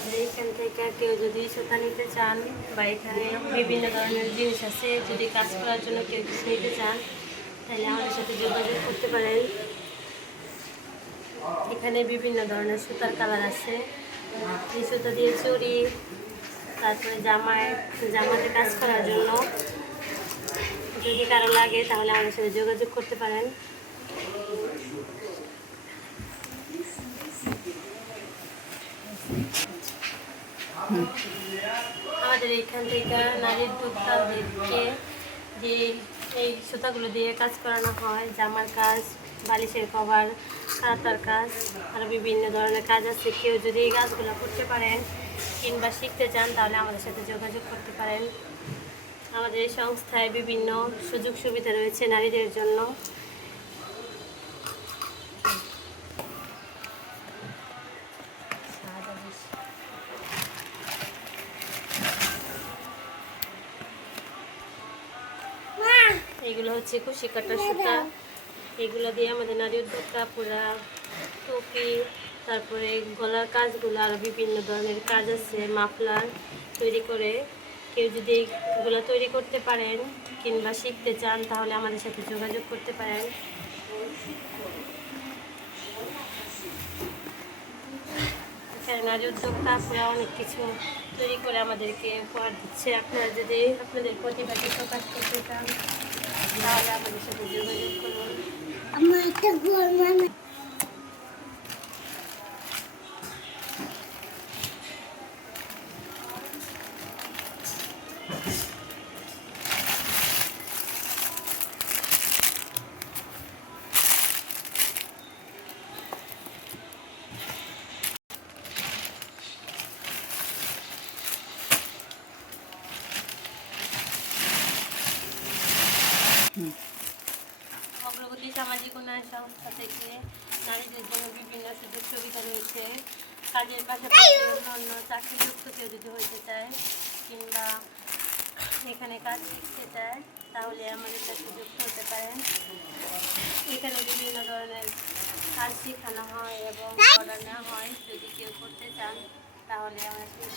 আমাদের এখান থেকে কেউ যদি সুতা নিতে চান বা এখানে বিভিন্ন ধরনের জিনিস আছে, যদি কাজ করার জন্য কেউ কিছু নিতে চান তাহলে আমাদের সাথে যোগাযোগ করতে পারেন। এখানে বিভিন্ন ধরনের সুতার কালার আছে। এই সুতা দিয়ে চুড়ি, তারপরে জামাতে কাজ করার জন্য যদি কারো লাগে তাহলে আমাদের সাথে যোগাযোগ করতে পারেন। আমাদের এখান থেকে নারীর উদ্যোক্তাদেরকে যে এই সুতাগুলো দিয়ে কাজ করানো হয়, জামার কাজ, বালিশের কভার, কাঁথার কাজ, আরও বিভিন্ন ধরনের কাজ আছে। কেউ যদি এই কাজগুলো করতে পারেন কিংবা শিখতে চান তাহলে আমাদের সাথে যোগাযোগ করতে পারেন। আমাদের এই সংস্থায় বিভিন্ন সুযোগ সুবিধা রয়েছে নারীদের জন্য। এগুলো হচ্ছে কুশি কাটার সুতা। এগুলো দিয়ে আমাদের নারী উদ্যোক্তা পুরা টুপি, তারপরে গলার কাজগুলো, আরও বিভিন্ন ধরনের কাজ আছে, মাফলার তৈরি করে। কেউ যদি এগুলো তৈরি করতে পারেন কিংবা শিখতে চান তাহলে আমাদের সাথে যোগাযোগ করতে পারেন। এখানে নারী উদ্যোক্তা পুরা অনেক কিছু তৈরি করে আমাদেরকে উপহার দিচ্ছে। আপনারা যদি আপনাদের প্রতিভাকে প্রকাশ করতে চান তাহলে আমাদের সাথে যোগাযোগ করুন। আমার একটা অগ্রগতি সামাজিক উন্নয়ন সংস্থা থেকে নারীদের জন্য বিভিন্ন সুযোগ সুবিধা রয়েছে। কাজের পাশাপাশি অন্য চাকরিযুক্ত কেউ যদি হতে চায় কিংবা এখানে কাজ শিখতে চায় তাহলে আমাদের সাথে যুক্ত হতে পারেন। এখানে বিভিন্ন ধরনের কাজ শেখানো হয় এবং অর্ডার নেওয়া হয়। যদি কেউ করতে চান তাহলে আমাদের